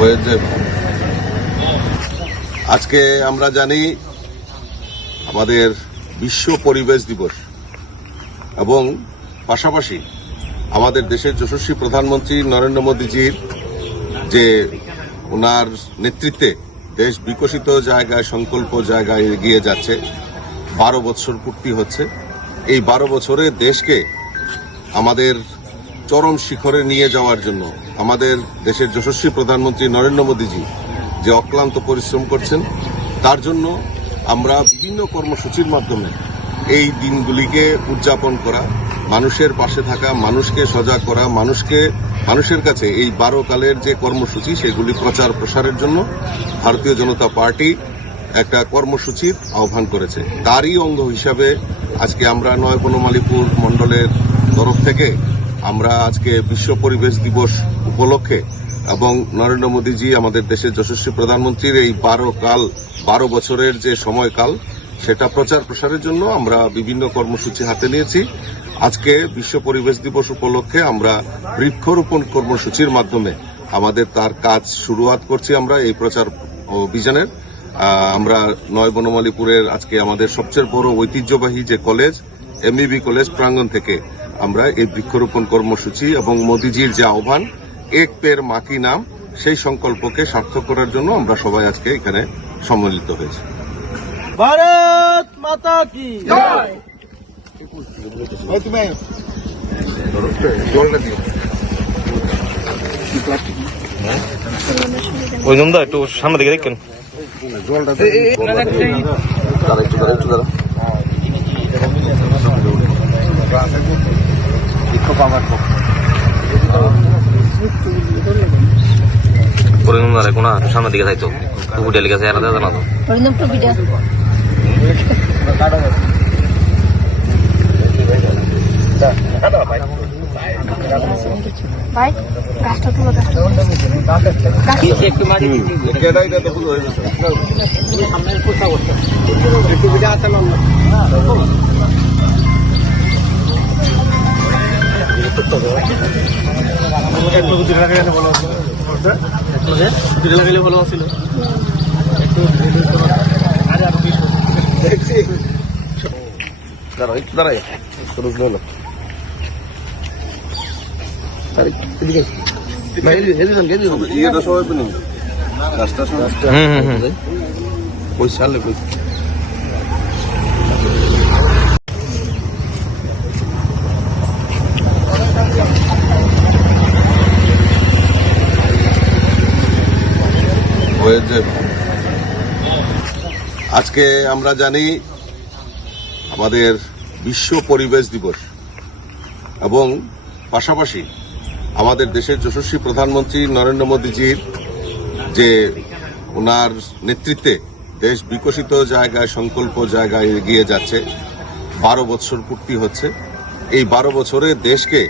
হয়েছে। আজকে আমরা জানি আমাদের বিশ্ব পরিবেশ দিবস এবং পাশাপাশি আমাদের দেশের যশস্বী প্রধানমন্ত্রী নরেন্দ্র মোদীজির যে ওনার নেতৃত্বে দেশ বিকশিত জায়গায় সংকল্প জায়গায় এগিয়ে যাচ্ছে, 12 বছর পূর্তি হচ্ছে। এই 12 বছরে দেশকে আমাদের চরম শিখরে নিয়ে যাওয়ার জন্য আমাদের দেশের যশস্বী প্রধানমন্ত্রী নরেন্দ্র মোদীজি যে অক্লান্ত পরিশ্রম করছেন, তার জন্য আমরা বিভিন্ন কর্মসূচির মাধ্যমে এই দিনগুলিকে উদযাপন করা, মানুষের পাশে থাকা, মানুষকে সজাগ করা, মানুষের কাছে এই 12 কালের যে কর্মসূচি সেগুলি প্রচার প্রসারের জন্য ভারতীয় জনতা পার্টি একটা কর্মসূচির আহ্বান করেছে। তারই অঙ্গ হিসাবে আজকে আমরা নয় বনমালীপুর মণ্ডলের তরফ থেকে আমরা আজকে বিশ্ব পরিবেশ দিবস উপলক্ষে এবং নরেন্দ্র মোদীজি আমাদের দেশের যশস্বী প্রধানমন্ত্রীর এই 12 বছরের যে সময়কাল সেটা প্রচার প্রসারের জন্য আমরা বিভিন্ন কর্মসূচি হাতে নিয়েছি। আজকে বিশ্ব পরিবেশ দিবস উপলক্ষে আমরা বৃক্ষরোপণ কর্মসূচির মাধ্যমে আমাদের তার কাজ শুরুয়াত করছি। আমরা এই প্রচার অভিযানের আমরা নয় বনমালীপুরের আজকে আমাদের সবচেয়ে বড় ঐতিহ্যবাহী যে কলেজ এমইবি কলেজ প্রাঙ্গণ থেকে আমরা এই বৃক্ষরোপণ কর্মসূচি এবং মোদীজির যে আহ্বান এক পেড় মা কি নাম সেই সংকল্পকে সার্থক করার জন্য আমরা সবাই আজকে এখানে সম্মিলিত হয়েছি। ভারত মাতা কি জয়। ওই জন্য একটু সামনে দিকে দেখেন সামনের দিকে থাকতো টুকুটা লিখেছে এরা জানা তো ভাই গাছটা তুলো লাগাইলে ভালো ছিল। দাঁড়াই আজকে আমরা জানি আমাদের বিশ্ব পরিবেশ দিবস এবং পাশাপাশি আমাদের দেশের যশস্বী প্রধানমন্ত্রী নরেন্দ্র মোদীজির যে ওনার নেতৃত্বে দেশ বিকশিত জায়গায় সংকল্প জায়গায় এগিয়ে যাচ্ছে, 12 বছর পূর্তি হচ্ছে। এই 12 বছরে দেশকে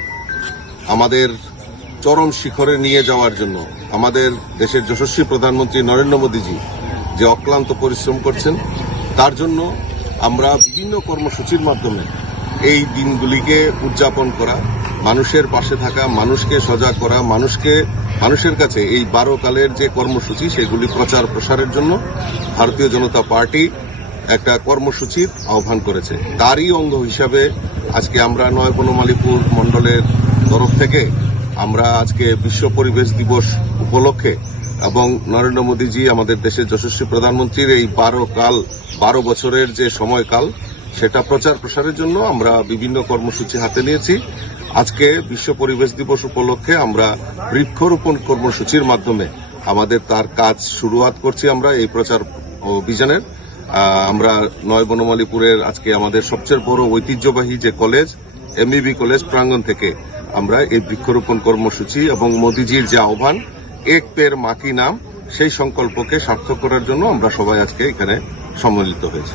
আমাদের চরম শিখরে নিয়ে যাওয়ার জন্য আমাদের দেশের যশস্বী প্রধানমন্ত্রী নরেন্দ্র মোদীজি যে অক্লান্ত পরিশ্রম করছেন, তার জন্য আমরা বিভিন্ন কর্মসূচির মাধ্যমে এই দিনগুলিকে উদযাপন করা, মানুষের পাশে থাকা, মানুষকে সজাগ করা, মানুষের কাছে এই 12 কালের যে কর্মসূচি সেগুলি প্রচার প্রসারের জন্য ভারতীয় জনতা পার্টি একটা কর্মসূচির আহ্বান করেছে। তারই অঙ্গ হিসাবে আজকে আমরা নয় বনমালীপুর মণ্ডলের তরফ থেকে আমরা আজকে বিশ্ব পরিবেশ দিবস উপলক্ষে এবং নরেন্দ্র মোদীজি আমাদের দেশের যশস্বী প্রধানমন্ত্রীর এই 12 বছরের যে সময়কাল সেটা প্রচার প্রসারের জন্য আমরা বিভিন্ন কর্মসূচি হাতে নিয়েছি। আজকে বিশ্ব পরিবেশ দিবস উপলক্ষে আমরা বৃক্ষরোপণ কর্মসূচির মাধ্যমে আমাদের তার কাজ শুরুয়াত করছি। আমরা এই প্রচার অভিযানের আমরা নয় বনমালীপুরের আজকে আমাদের সবচেয়ে বড় ঐতিহ্যবাহী যে কলেজ এমইবি কলেজ প্রাঙ্গণ থেকে আমরা এই বৃক্ষরোপণ কর্মসূচি এবং মোদীজির যে আহ্বান এক পেড় মা কি নাম সেই সংকল্পকে সার্থক করার জন্য আমরা সবাই আজকে এখানে সম্মিলিত হয়েছি।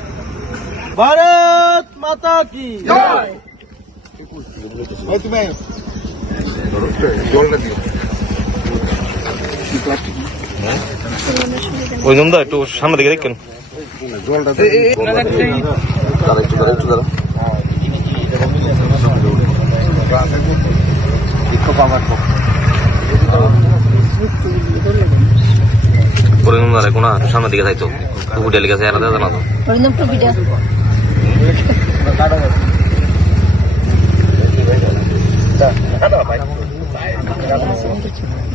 ভারত মাতা কি জয়। ওই জন্য একটু সামনে দিকে দেখেন জলটা দেখো না, একটু সামনের দিকে যাইতো উঠে লেগেছে এরা জানা তো। অরিন্দম টুপিটা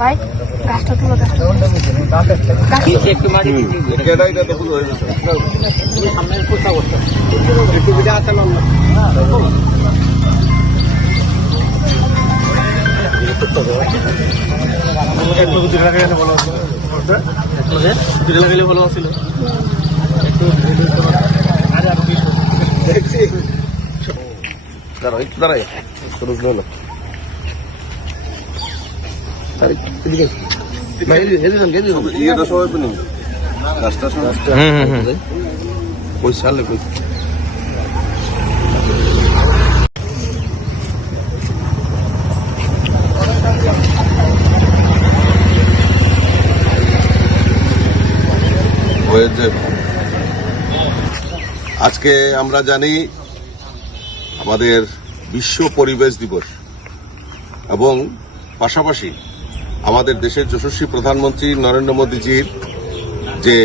ভাই গাছটা তুলো কেডাইটা তো হয়ে গেছে। একটু দূরে লাগাইলে ভালো ছিল দূরে লাগাইলে ভালো ছিল একটু দাঁড়াই দাঁড়াই হলো ইয়েটা সবাই পেনি রাস্তা ওই সালে কই আজকে আমরা জানি আমাদের বিশ্ব পরিবেশ দিবস এবং পাশাপাশি আমাদের দেশের যশস্বী প্রধানমন্ত্রী নরেন্দ্র মোদীজির যে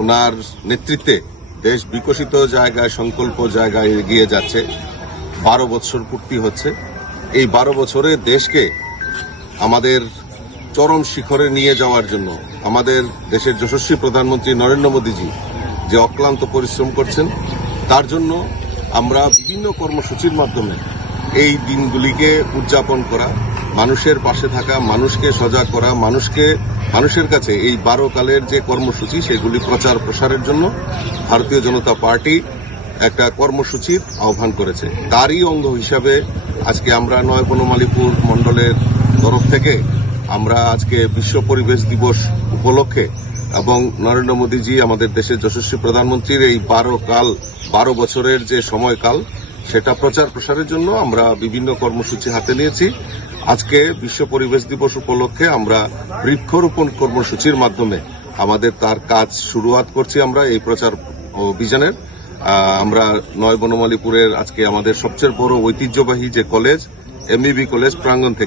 ওনার নেতৃত্বে দেশ বিকশিত জায়গায় সংকল্প জায়গায় এগিয়ে যাচ্ছে 12 বছর পূর্তি হচ্ছে। এই 12 বছরে দেশকে আমাদের চরম শিখরে নিয়ে যাওয়ার জন্য আমাদের দেশের যশস্বী প্রধানমন্ত্রী নরেন্দ্র মোদীজি যে অক্লান্ত পরিশ্রম করছেন, তার জন্য আমরা বিভিন্ন কর্মসূচির মাধ্যমে এই দিনগুলিকে উদযাপন করা, মানুষের পাশে থাকা, মানুষকে সজাগ করা, মানুষের কাছে এই 12 কালের যে কর্মসূচি সেগুলি প্রচার প্রসারের জন্য ভারতীয় জনতা পার্টি একটা কর্মসূচির আহ্বান করেছে। তারই অঙ্গ হিসাবে আজকে আমরা 9 বনমালীপুর মণ্ডলের তরফ থেকে আমরা আজকে বিশ্ব পরিবেশ দিবস উপলক্ষে এবং নরেন্দ্র মোদীজি আমাদের দেশের যশস্বী প্রধানমন্ত্রীর এই 12 বছরের যে সময়কাল সেটা প্রচার প্রসারের জন্য আমরা বিভিন্ন কর্মসূচি হাতে নিয়েছি। আজকে বিশ্ব পরিবেশ দিবস উপলক্ষে আমরা বৃক্ষরোপণ কর্মসূচির মাধ্যমে আমাদের তার কাজ শুরুয়াত করছি। আমরা এই প্রচার অভিযানের আমরা 9 বনমালীপুরের আজকে আমাদের সবচেয়ে বড় ঐতিহ্যবাহী যে কলেজ এমইবি কলেজ প্রাঙ্গণ থেকে